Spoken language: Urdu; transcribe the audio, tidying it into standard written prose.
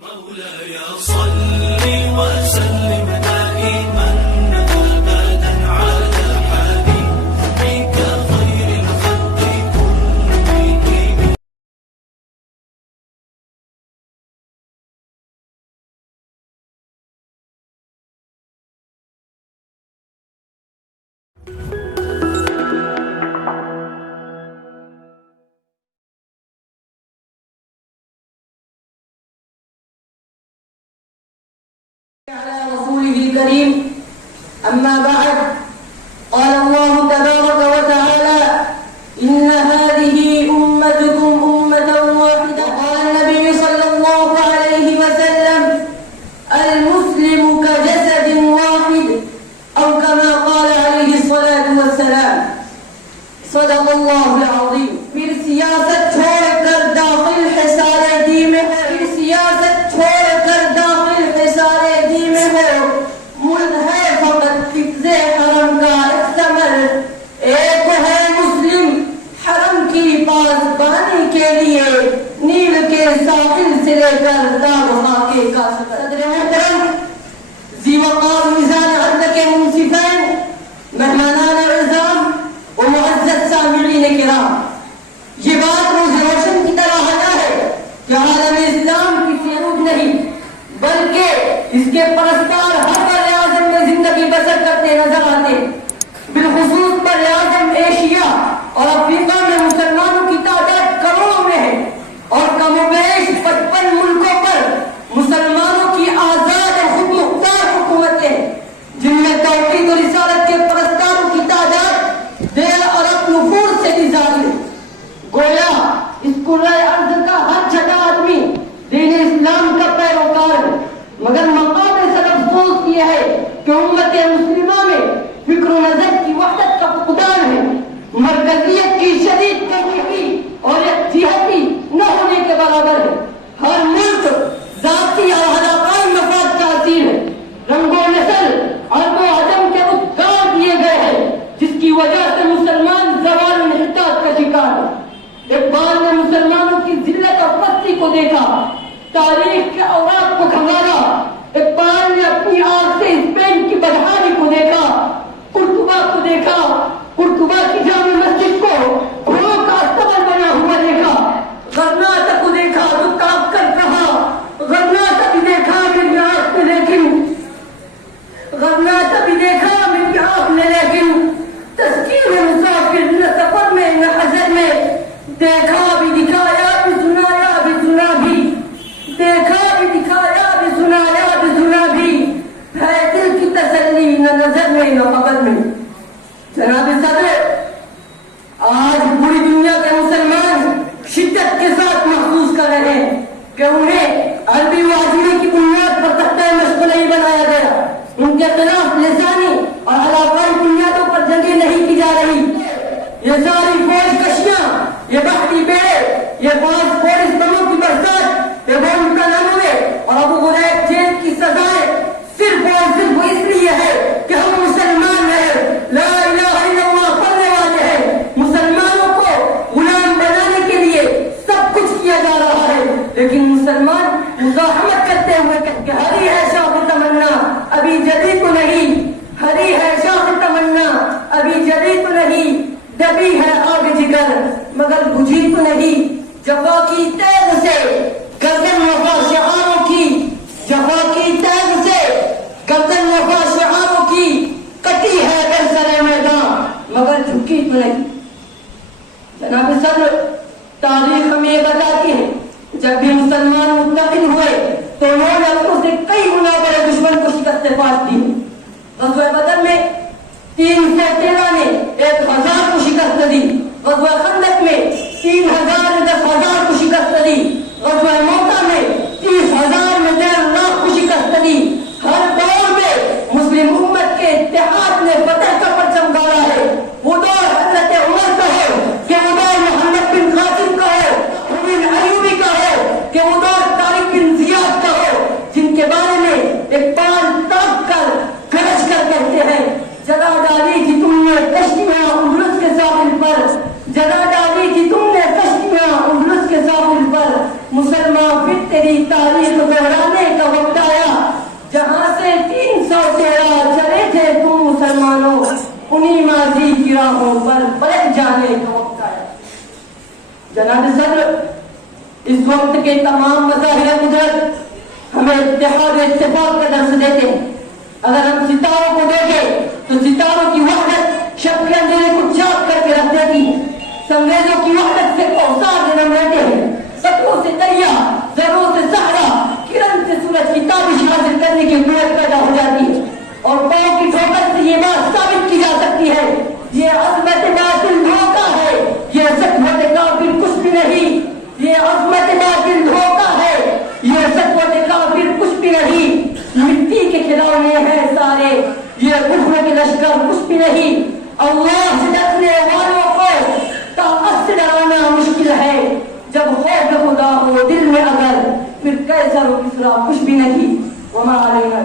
مولاي صل وسلم دائما ابدا على حبيبك خير الخلق كلهم. على رسوله الكريم. أما بعد، قال الله تبارك وتعالى: إن هذه أمتكم أمة واحدة. قال النبي صلى الله عليه وسلم: المسلم كجسد واحد، أو كما قال عليه الصلاة والسلام. صدق الله العظيم. پھر سیاست چھوڑ کر داخل ہے سارے دین میں، پھر سیاست چھوڑ کر داخل ہے سارے دین میں ہو. ملک ہے فقط حفظ حرم کا ایک ثمر. ایک ہے مسلم حرم کی پاسبانی کے لیے نیل کے ساحل سے لے کر داغ خاکے کا سفر. صدر محترم، ذی وقار میزان عرض کے منصفین، مہمانان اعظام و معزز سامعین کرام، یہ بات روز روشن کی طرح حیا ہے کہ عالم اسلام کسی عروج نہیں بلکہ اس کے پرستار ہر بر اعظم میں زندگی بسر کرتے نظر آتے. بالخصوص بر اعظم ایشیا اور افریقہ میں مسلمانوں کی تعداد کروڑوں میں ہے، اور کم و بیش 55 ملکوں پر مسلمانوں کی آزاد اور خود مختار حکومتیں، جن میں توحید و رسالت کے پرستاروں کی تعداد دیر اور نفور سے بھی زیادہ ہے. گویا اس کرۂ ارض کا ہر چھٹا آدمی دین اسلام کا پیروکار ہے، مگر مقام سر افسوس یہ ہے کہ امت مسلمہ میں فکر و نظر کی وحدت کا فقدان ہے، مرکزیت کی شدید کمی اور یکجہتی نہ ہونے کے برابر ہے. ہر ملک ذاتی اور علاقائی مفاد کا اسیر ہے. رنگ و نسل عرب و عجم کے ادگار دیے گئے ہیں، جس کی وجہ سے مسلمان زوال انحطاط کا شکار ہے. اقبال نے مسلمانوں کی ذلت اور پستی کو دیکھا، تاریخ کے اوراق کو کھنگالا. اقبال نے اپنی آنکھ سے اسپین کی بدحالی کو دیکھا، قرطبہ کو دیکھا، قرطبہ کی جامع مسجد کو گھوڑوں کا استبل بنا ہوا دیکھا. غرناطہ کو دیکھا تو کاپ کر کہا، غرناطہ بھی دیکھا میری آنکھ میں لیکن، غرناطہ بھی دیکھا میری آنکھ میں لیکن، تذکیر مسافر نہ سفر میں نہ حضر میں، دیکھا بھی دکھایا بھی سنایا بھی سنا بھی، دیکھا بھی دکھایا بھی سنایا بھی سنا بھی، ہے دل کی تسلی نہ نظر میں نہ قبر میں. جناب صدر، آج پوری دنیا کے مسلمان شدت کے ساتھ محسوس کر رہے ہیں کہ انہیں عربی و عجمی کی بنیاد پر تختہ مشق نہیں بنایا گیا، ان کے خلاف لسانی اور علاقائی بنیادوں پر جنگیں نہیں کی جا رہی. یہ ساری فوج کشیاں، یہ بحری بیڑے، یہ فورس بموں کی برسات، یہ بم کا نمونے اور ابو غریب جیل کی سزائیں صرف اور صرف اس لیے ہے کہ ہم مسلمان ہیں، لا الہ الا اللہ پڑھنے والے ہیں. مسلمانوں کو غلام بنانے کے لیے سب کچھ کیا جا رہا ہے، لیکن مسلمان مزاحمت کرتے ہوئے کہ ہری ہے شاخ تمنا ابھی جدی تو نہیں، ہری ہے شاخ تمنا ابھی جدی تو نہیں، دبی ہے آگ جگر مگر بجھی تو نہیں. جفا کی تیغ سے گردن وفا شعاروں کی، جفا کی تیغ سے گردن وفا شعاروں کی، کٹی ہے سر میدان مگر جھکی تو نہیں. جناب صدر، تاریخ ہمیں یہ بتاتی ہے جب بھی مسلمان متحد ہوئے تو انہوں نے اپنوں سے کئی گنا بڑے دشمن کو شکست پاس دی. غزوہ بدر میں 313 نے 1000 کو شکست دی، غزوہ خندق میں 3000 نے 10,000 کو شکست دی، غزوہ موقع میں 30,000 میں 1.5 لاکھ کو شکست دی. ہر دور میں مسلم امت کے اتحاد نے فتح کا پرچم گاڑا ہے. وہ دور حضرت عمر کا ہے کہ وہ دور محمد بن قاسم کا ہو، بن ایوبی کا ہو کہ وہ دور طارق بن زیاد کا ہو، جن کے بارے میں اقبال تڑپ کر گرج کر کہتے ہیں: جگہ ڈالی تھی تم نے کشتیاں اندلس کے ساحل پر، جگہ ڈالی تھی تم نے کشتیاں اندلس مسلمان پھر تیری تاریخ دہرانے کا وقت آیا، جہاں سے 313 چلے تھے تم مسلمانوں، انہی ماضی کی راہوں پر پلٹ جانے کا وقت آیا۔ جناب صدر، اس وقت کے تمام مظاہر قدرت ہمیں اتحاد اتفاق کا درس دیتے ہیں۔ اگر ہم ستاروں کو دیکھیں تو ستاروں کی وحدت شب کے اندھیرے کو چاک کر کے رکھ دیتی ہے، سنگریزوں کی وحدت سے اوسار جنم لیتے ہیں، سطحوں سے دریا، ذروں سے صحرا، کرن سے سورج کی تابش حاصل کرنے کی قوت پیدا ہو جاتی ہے، اور پاؤں کی ٹھوکر سے یہ بات ثابت کی جا سکتی ہے، یہ عظمت باطل دھوکہ ہے، یہ سطوت کافر کچھ بھی نہیں، یہ عظمت باطل دھوکہ ہے، یہ سطوت کافر کچھ بھی نہیں، مٹی کے کھلونے ہیں سارے، یہ کفر کے لشکر کچھ بھی نہیں۔ اللہ سے ڈرنے والوں کو طاقت سے ڈرانا مشکل ہے، جب خوف خدا ہو دل میں اگر، پھر کیسر و کسرا کچھ بھی نہیں۔ وما علینا